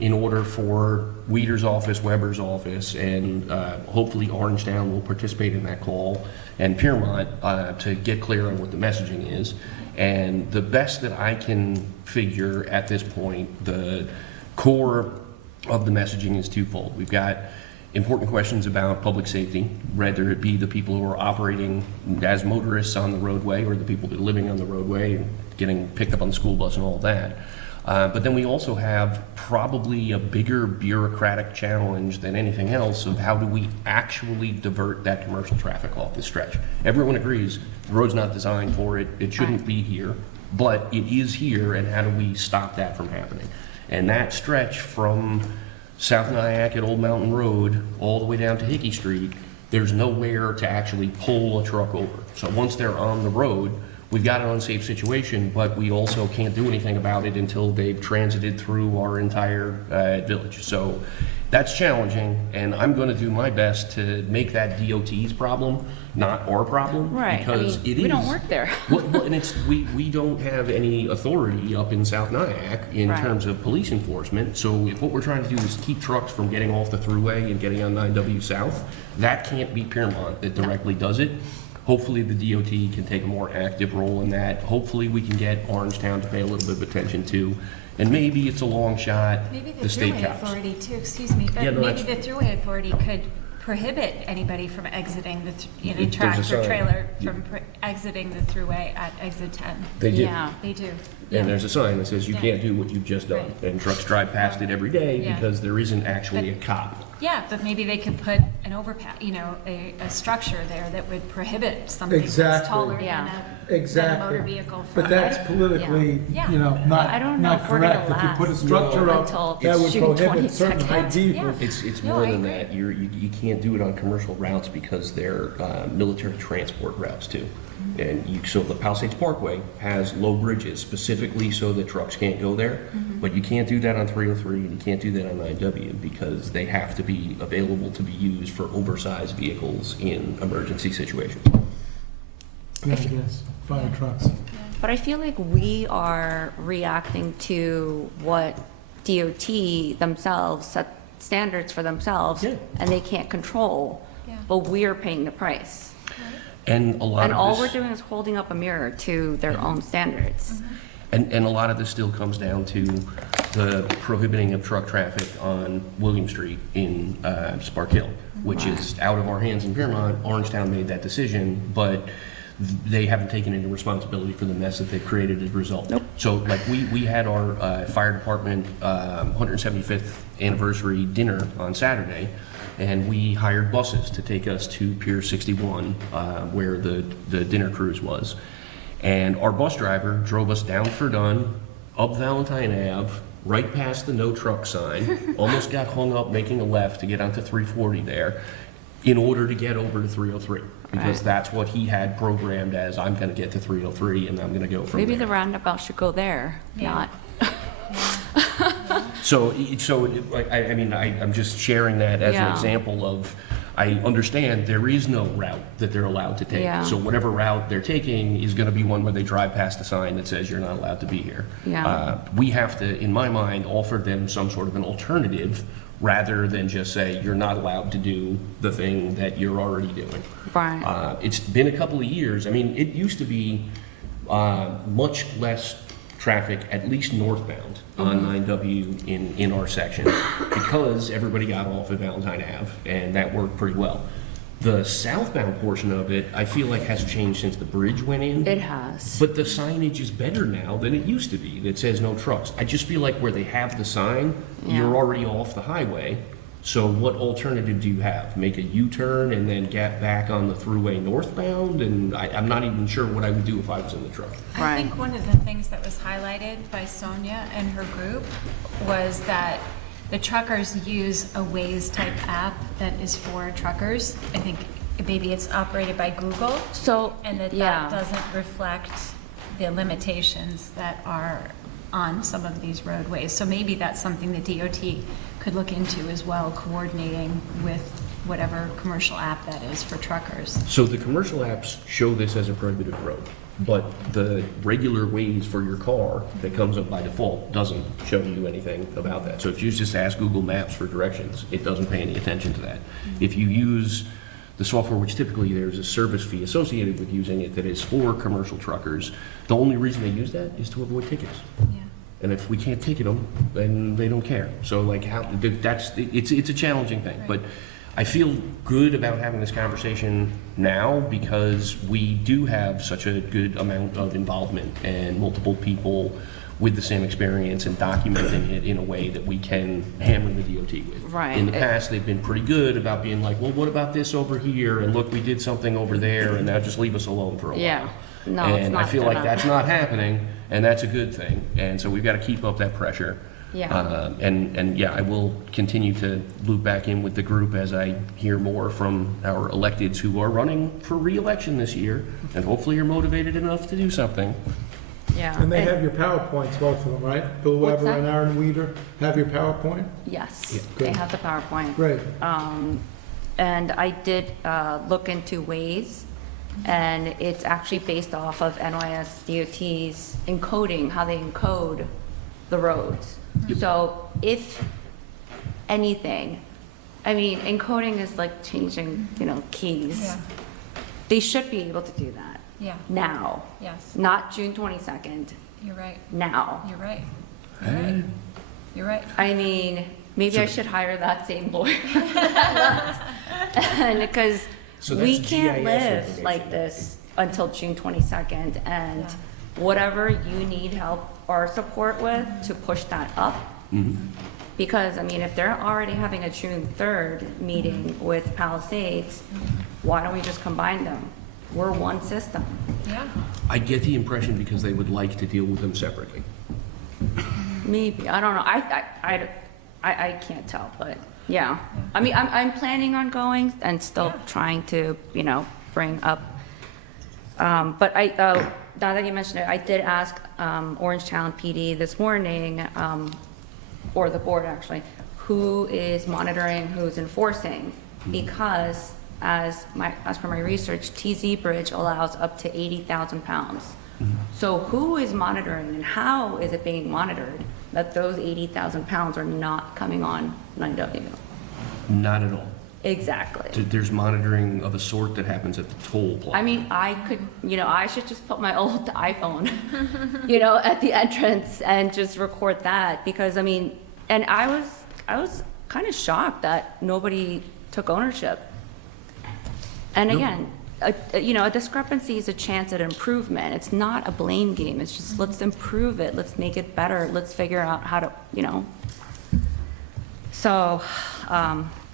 in order for Weider's office, Weber's office, and hopefully Orangetown will participate in that call, and Piermont to get clear on what the messaging is. And the best that I can figure at this point, the core of the messaging is twofold. We've got important questions about public safety, whether it be the people who are operating as motorists on the roadway or the people that are living on the roadway and getting picked up on the school bus and all that. But then we also have probably a bigger bureaucratic challenge than anything else of how do we actually divert that commercial traffic off the stretch. Everyone agrees the road's not designed for it, it shouldn't be here, but it is here, and how do we stop that from happening? And that stretch from South Nyack at Old Mountain Road all the way down to Hickey Street, there's nowhere to actually pull a truck over. So once they're on the road, we've got an unsafe situation, but we also can't do anything about it until they've transited through our entire village. So that's challenging, and I'm going to do my best to make that DOT's problem, not our problem. Right, I Because mean, it is. we don't work there. Well, and it's, we don't have any authority up in South Nyack in Right. terms of police enforcement. So if what we're trying to do is keep trucks from getting off the thruway and getting on 9W South, that can't be Piermont that directly does it. Hopefully the DOT can take a more active role in that. Hopefully we can get Orangetown to pay a little bit of attention to. And maybe it's a long shot, Maybe the the state Thruway cops. Authority too, excuse me, Yeah, but no, maybe that's- the Thruway Authority could prohibit anybody from exiting the, There's a tractor sign. trailer from exiting the Thruway at exit 10. They do. Yeah. They do. And there's a sign that says you Yeah. can't do what you've just done. Right. And trucks drive past it every day Yeah. because there isn't actually a cop. Yeah, but maybe they could put an overpass, a structure there that would prohibit something that's Exactly. taller Yeah. than a Exactly. motor vehicle. But from- that's politically, Yeah. you know, I don't know not if we're gonna correct. If you put a last structure up, until that would June prohibit certain 22nd. height vehicles. It's No, more I than agree. that. You can't do it on commercial routes because they're military transport routes too. And so the Palisades Parkway has low bridges specifically so that trucks can't go there. But you can't do that on 303 and you can't do that on 9W because they have to be available to be used for oversized vehicles in emergency situations. Yeah, I guess, fire trucks. But I feel like we are reacting to what DOT themselves set standards for themselves, Yeah. and they can't control, Yeah. but we're paying the price. And a lot And of all this- we're doing is holding up a mirror to their own standards. And a lot of this still comes down to the prohibiting of truck traffic on William Street in Spark Hill, which is out of our hands in Piermont. Orangetown made that decision, but they haven't taken any responsibility for the mess that they've created as a result. So like we had our fire department 175th anniversary dinner on Saturday, and we hired buses to take us to Pier 61, where the dinner cruise was. And our bus driver drove us down Verdun, up Valentine Ave, right past the no truck sign, almost got hung up making a left to get onto 340 there, in order to get over to 303. Because Right. that's what he had programmed as, I'm gonna get to 303 and I'm gonna go from Maybe there. the roundabout should go there, Yeah. not. So I mean, I'm just sharing that as an Yeah. example of, I understand there is no route that they're allowed to take. Yeah. So whatever route they're taking is gonna be one where they drive past a sign that says you're not allowed to be here. Yeah. We have to, in my mind, offer them some sort of an alternative rather than just say, you're not allowed to do the thing that you're already doing. Right. It's been a couple of years. I mean, it used to be much less traffic, at least northbound, on 9W in our section, because everybody got off at Valentine Ave, and that worked pretty well. The southbound portion of it, I feel like has changed since the bridge went in. It has. But the signage is better now than it used to be, that says no trucks. I just feel like where they have the sign, you're Yeah. already off the highway. So what alternative do you have? Make a U-turn and then get back on the thruway northbound? And I'm not even sure what I would do if I was in the truck. I Right. think one of the things that was highlighted by Sonia and her group was that the truckers use a Waze-type app that is for truckers. I think maybe it's operated by Google, So, and that yeah. doesn't reflect the limitations that are on some of these roadways. So maybe that's something the DOT could look into as well, coordinating with whatever commercial app that is for truckers. So the commercial apps show this as a prohibited road, but the regular Waze for your car that comes up by default doesn't show you anything about that. So if you just ask Google Maps for directions, it doesn't pay any attention to that. If you use the software, which typically there's a service fee associated with using it that is for commercial truckers, the only reason they use that is to avoid tickets. Yeah. And if we can't ticket them, then they don't care. So like how, it's a challenging thing. But I feel good about having this conversation now because we do have such a good amount of involvement and multiple people with the same experience and documenting it in a way that we can hammer the DOT with. Right. In the past, they've been pretty good about being like, well, what about this over here? And look, we did something over there, and now just leave us alone for a while. Yeah. No, it's And I not feel like gonna- that's not happening, and that's a good thing. And so we've got to keep up that pressure. Yeah. And yeah, I will continue to loop back in with the group as I hear more from our electeds who are running for re-election this year, and hopefully are motivated enough to do something. Yeah. And they have your PowerPoints, both of them, right? Bill What's Weber that? and Aaron Weider have your PowerPoint? Yes, good. they have the PowerPoint. Great. And I did look into Waze, and it's actually based off of NYS DOT's encoding, how they encode the roads. So if anything, I mean, encoding is like changing, keys. Yeah, They should be able to do that yeah, now, yes, not June 22nd, you're right, now. you're right, you're right, you're right. I mean, maybe I should hire that same lawyer. And because So we that's can't GIS live information. like this until June 22nd. And Yeah. whatever you need help or support with to push that up. Because, I mean, if they're already having a June 3rd meeting with Palisades, why don't we just combine them? We're one system. Yeah, I get the impression because they would like to deal with them separately. Maybe, I don't know, I can't tell, but, yeah. I mean, I'm planning on going and still trying to, bring up, but now that you mentioned it, I did ask, Orangetown PD this morning, or the board actually, who is monitoring, who's enforcing? Because as per my research, TZ Bridge allows up to 80,000 pounds. So who is monitoring and how is it being monitored that those 80,000 pounds are not coming on 9W? Not at all. Exactly. There's monitoring of a sort that happens at the toll plaza. I mean, I could, I should just put my old iPhone, at the entrance and just record that because, I mean, and I was kind of shocked that nobody took ownership. And No. again, a discrepancy is a chance at improvement. It's not a blame game. It's just, let's improve it. Let's make it better. Let's figure out how to, So,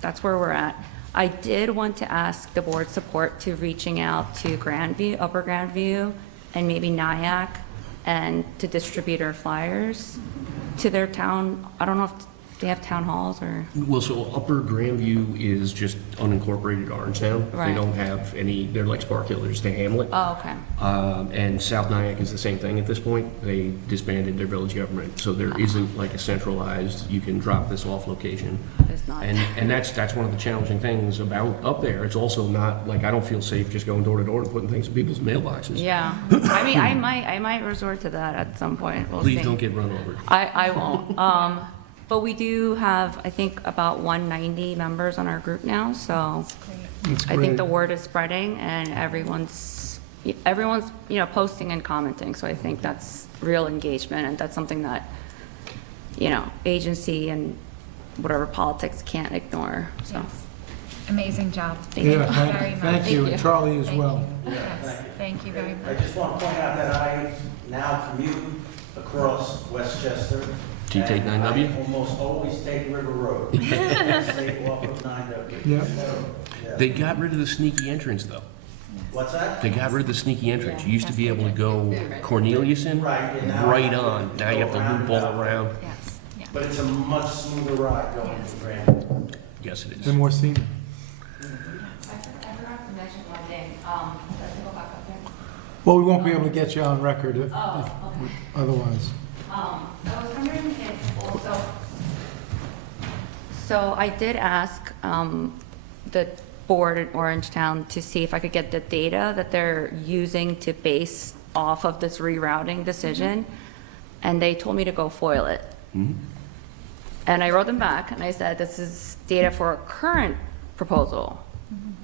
that's where we're at. I did want to ask the board's support to reaching out to Grandview, Upper Grandview, and maybe Nyack, and to distribute our flyers to their town. I don't know if they have town halls or, Well, so Upper Grandview is just unincorporated Orangetown. They Right. don't have any, they're like Spark Hill, they're just a hamlet. oh, okay. And South Nyack is the same thing at this point. They disbanded their village government, so there isn't like a centralized, you can drop this off location. It's not. And that's one of the challenging things about up there. It's also not, like, I don't feel safe just going door to door and putting things in people's mailboxes. Yeah. I mean, I might resort to that at some point. We'll Please see. don't get run over. I won't. But we do have, I think, about 190 members on our group now, so great. That's I think great. the word is spreading and everyone's everyone's, posting and commenting, so I think that's real engagement, and that's something that, agency and whatever politics can't ignore, so. Yes. Amazing job. Thank you. Yeah, very much. thank you, and Charlie as Thank well. you. Yes, thank you very I much. just want to point out that I now commute across Westchester. Do you take and 9W? I almost always take River Road. Stay off of 9W. Yeah. Yeah. They got rid of the sneaky entrance, though. What's that? They got rid of the sneaky entrance. You used to be able to go Corneliuson Right, and now right I have to on. Now you have to go loop all roundabout. around. Yes, yeah. But it's a much smoother ride going to Grand. Yes, it And is. more scenic. I forgot to mention one thing, let's go back up there. Well, we won't be able to get you on record if Okay. otherwise. I was wondering if also, so I did ask the board in Orangetown to see if I could get the data that they're using to base off of this rerouting decision, and they told me to go foil it. And I wrote them back, and I said, this is data for a current proposal,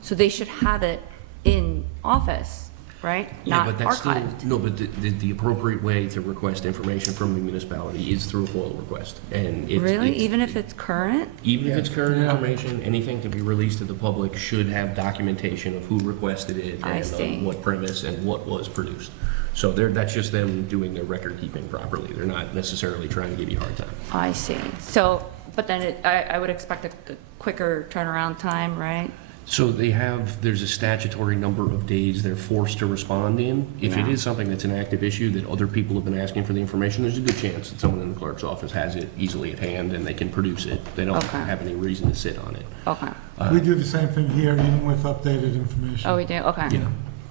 so they should have it in office, right? Yeah, Not but that's still, archived. no, but the appropriate way to request information from the municipality is through a FOIL request. And it's. Really? it's- Even if it's current? Even if it's current Yeah. information, anything to be released to the public should have documentation of who requested it I and see. on what premise and what was produced. So that's just them doing their record keeping properly. They're not necessarily trying to give you a hard time. I see. So, but then I would expect a quicker turnaround time, right? So there's a statutory number of days they're forced to respond in. If it Yeah. is something that's an active issue that other people have been asking for the information, there's a good chance that someone in the clerk's office has it easily at hand and they can produce it. They don't Okay. have any reason to sit on it. Okay. We do the same thing here, even with updated information. Oh, we do? Okay. Yeah.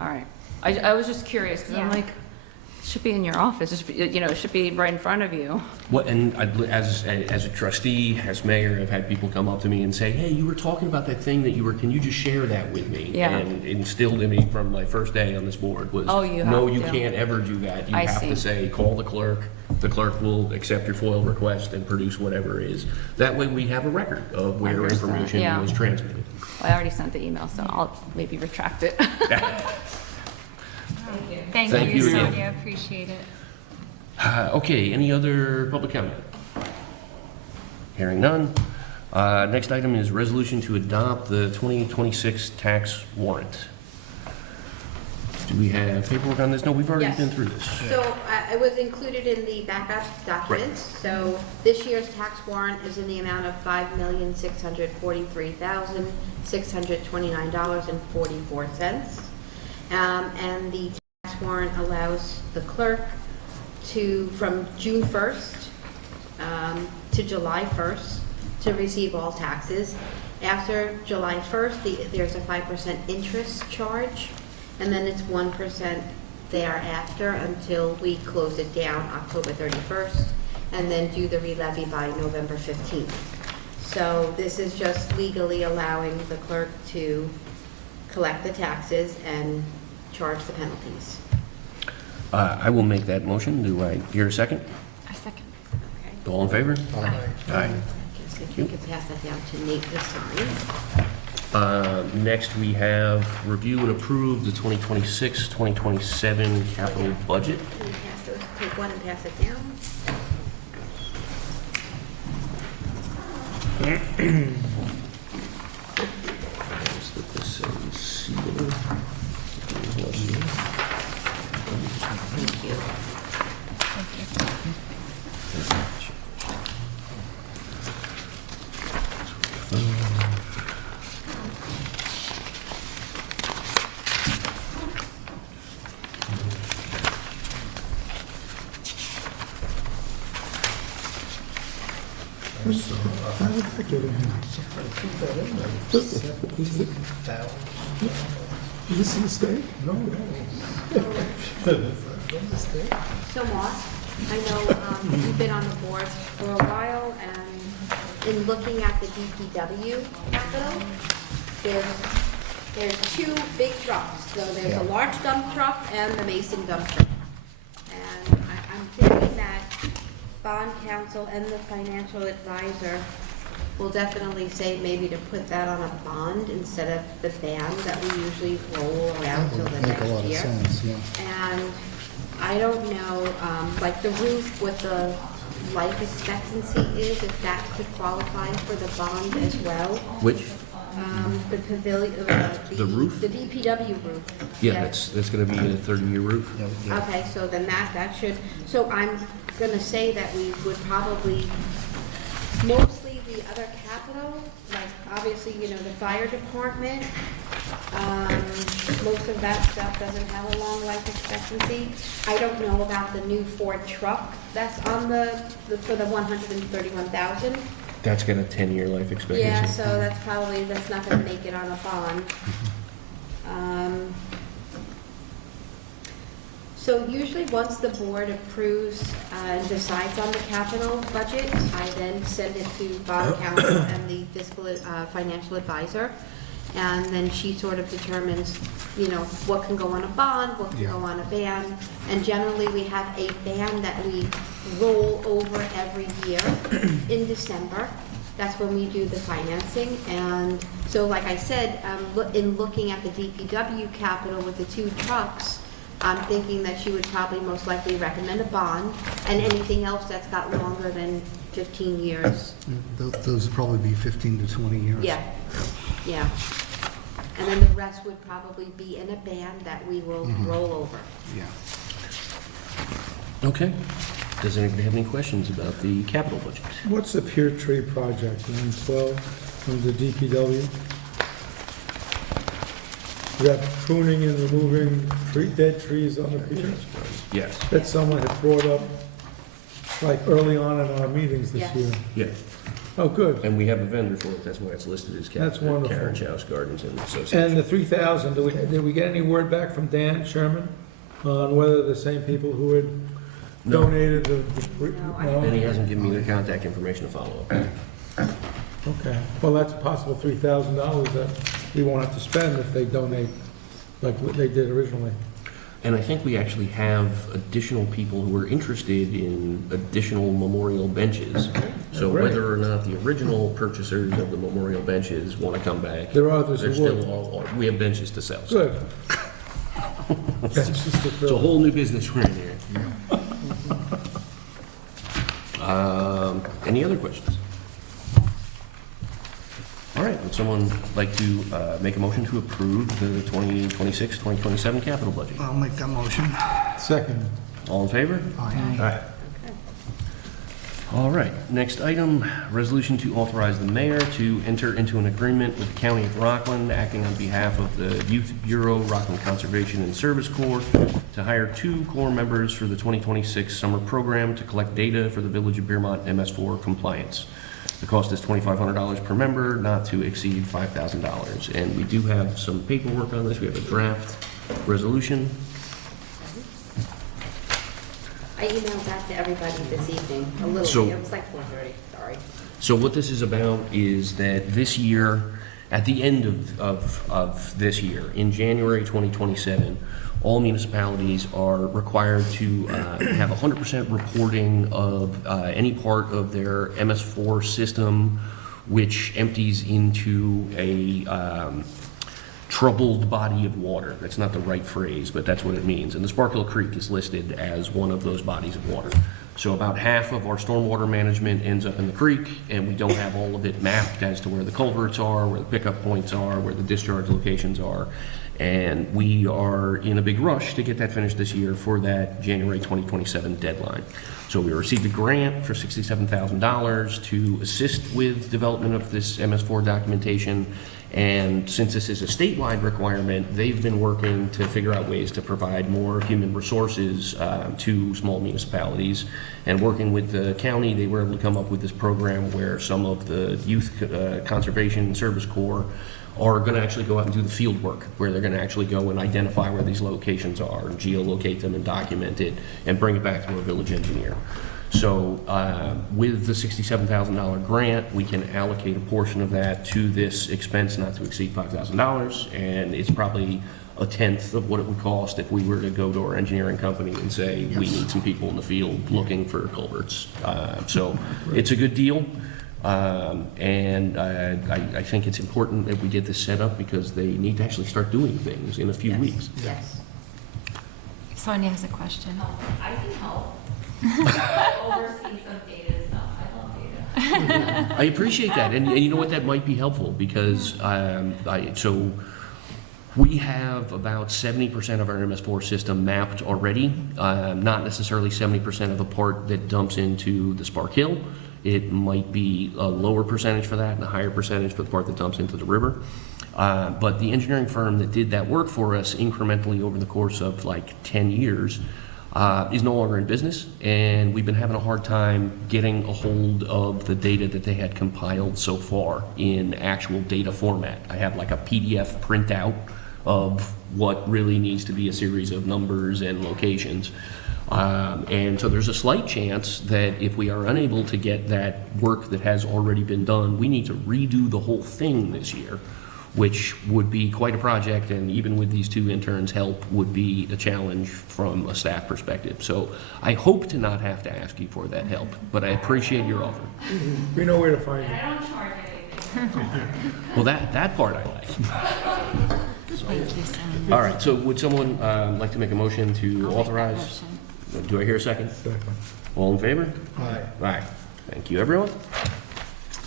All right. I was just curious, because I'm Yeah. like, it should be in your office. It should be, it should be right in front of you. As a trustee, as mayor, I've had people come up to me and say, hey, you were talking about that thing can you just share that with me? Yeah. And instilled in me from my first day on this board was, Oh, you no, have you to. can't ever do that. You I have to see. say, call the clerk. The clerk will accept your FOIL request and produce whatever it is. That way we have a record of where Understand, information yeah. was transmitted. I already sent the email, so I'll maybe retract it. Thank Thank you, you again. Sylvia, appreciate it. Okay, any other public comment? Hearing none. Next item is resolution to adopt the 2026 tax warrant. Do we have paperwork on this? No, we've already Yes. been through this. So it was included in the backup documents. So this year's tax warrant is in the amount of $5,643,629.44. And the tax warrant allows the clerk to, from June 1st to July 1st, to receive all taxes. After July 1st, there's a 5% interest charge, and then it's 1% thereafter until we close it down October 31st, and then do the re-levy by November 15th. So this is just legally allowing the clerk to collect the taxes and charge the penalties. I will make that motion. Do I hear a second? A second. Okay? All in favor? Aye. I guess if you could pass that down to Nate to sign. Next, we have review and approve the 2026-2027 capital budget. Can you pass those, take one and pass it down? Let's let this seal. There's no seal. Thank you. How did that get in here? Is this a mistake? No. So Moss, I know you've been on the board for a while, and in looking at the DPW capital, there's two big trucks. So there's a large dump truck and the Mason dump truck. And I'm thinking that bond counsel and the financial advisor we'll definitely say maybe to put that on a bond instead of the ban that we usually roll around till the Make a lot next of year. sense, yeah. And I don't know, like the roof, what the life expectancy is, if that could qualify for the bond as well. Which? The pavilion, The roof? The DPW roof. Yeah, that's gonna be a 30-year roof. Okay, so then that should, so I'm gonna say that we would probably, mostly the other capital, like obviously, you know, the fire department, most of that stuff doesn't have a long life expectancy. I don't know about the new Ford truck that's on for the 131,000. That's got a 10-year life expectancy. Yeah, so that's not gonna make it on a bond. So usually, once the board approves and decides on the capital budget, I then send it to bond counsel and the fiscal, financial advisor. And then she sort of determines, you know, what can go on a bond, what can go on a ban. And generally, we have a ban that we roll over every year in December. That's when we do the financing. And so, like I said, in looking at the DPW capital with the 2 trucks, I'm thinking that she would probably most likely recommend a bond, and anything else that's got longer than 15 years. Those would probably be 15 to 20 years. Yeah, yeah. And then the rest would probably be in a ban that we will roll over. Yeah. Okay. Does anybody have any questions about the capital budget? What's the Pear Tree project, line 12, from the DPW? Is that pruning and removing dead trees on the beach Yes. that someone had brought up, like, early on in our meetings this Yes. year? Yeah. Oh, good. And we have a vendor for it, that's why it's listed as That's wonderful. Carriage House Gardens and And Association. the 3,000, did we get any word back from Dan Sherman on whether the same people who had No. donated the... And he hasn't given me the contact information to follow up. Okay, well, that's a possible $3,000 that we won't have to spend if they donate like what they did originally. And I think we actually have additional people who are interested in additional memorial benches. So Great. whether or not the original purchasers of the memorial benches want to come back, There are others they're who would. still all, we have benches to sell. So Good. That's just to it's a fill. whole new business we're in here. Any other questions? All right, would someone like to make a motion to approve the 2026, 2027 capital budget? I'll make that motion. Second. All in favor? Aye. All right, next item, resolution to authorize the mayor to enter into an agreement with the County of Rockland, acting on behalf of the Youth Bureau, Rockland Conservation and Service Corps, to hire 2 Corps members for the 2026 summer program to collect data for the Village of Beermont MS4 compliance. The cost is $2,500 per member, not to exceed $5,000. And we do have some paperwork on this. We have a draft resolution. I emailed that to everybody this evening, a little So- bit, it was like 4:30, sorry. So what this is about is that this year, at the end of this year, in January 2027, all municipalities are required to have 100% reporting of any part of their MS4 system which empties into a troubled body of water. That's not the right phrase, but that's what it means. And the Sparkill Creek is listed as one of those bodies of water. So about half of our stormwater management ends up in the creek, and we don't have all of it mapped as to where the culverts are, where the pickup points are, where the discharge locations are. And we are in a big rush to get that finished this year for that January 2027 deadline. So we received a grant for $67,000 to assist with development of this MS4 documentation. And since this is a statewide requirement, they've been working to figure out ways to provide more human resources to small municipalities. And working with the county, they were able to come up with this program where some of the Youth Conservation Service Corps are going to actually go out and do the field work, where they're going to actually go and identify where these locations are, and geolocate them and document it, and bring it back to our village engineer. So with the $67,000 grant, we can allocate a portion of that to this expense not to exceed $5,000, and it's probably a tenth of what it would cost if we were to go to our engineering company and say, we need some people in the field looking for culverts. So it's a good deal. And I think it's important that we get this set up because they need to actually start doing things in a few weeks. Yes. Sonia has a question. I can help. Oversee some data stuff. I love data. I appreciate that, and you know what, that might be helpful, because so we have about 70% of our MS4 system mapped already, not necessarily 70% of the part that dumps into the Spark Hill. It might be a lower percentage for that and a higher percentage for the part that dumps into the river. But the engineering firm that did that work for us incrementally over the course of like 10 years is no longer in business, and we've been having a hard time getting a hold of the data that they had compiled so far in actual data format. I have like a PDF printout of what really needs to be a series of numbers and locations. And so there's a slight chance that if we are unable to get that work that has already been done, we need to redo the whole thing this year, which would be quite a project, and even with these 2 interns' help would be a challenge from a staff perspective. So I hope to not have to ask you for that help, but I appreciate your offer. We know where to find you. I don't charge anything. Well, that part I like. Thank you, Sonia. All right, so would someone like to make a motion to authorize? Do I hear a second? Second. All in favor? Aye. Aye. Thank you, everyone.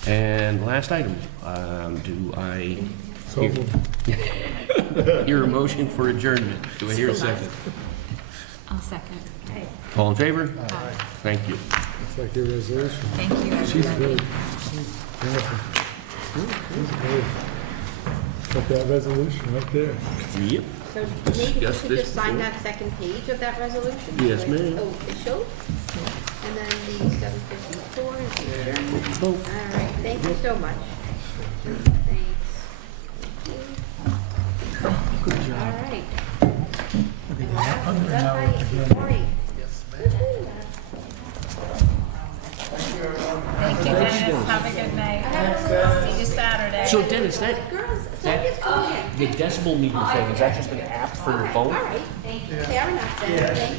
And last item, do I So moved. hear a motion for adjournment? Do I hear a second? I'll second. All in favor? Aye. Thank you. It's like your resolution. Thank you, She's everybody. good. She's good. Got that resolution right there. Yep. So maybe you Discussed could this just sign before. that second page of that resolution? Yes, Like ma'am. Official. And then the 754 is the adjournment. All right, thank you so much. Thanks. Good job. All right. Under an hour. Thank you, Dennis. Have a good night. See you Saturday. So Dennis, that, Girls, that, Sonia's coming in. the decibel meter thing, is that just an app for your phone? All right, fair enough then, thank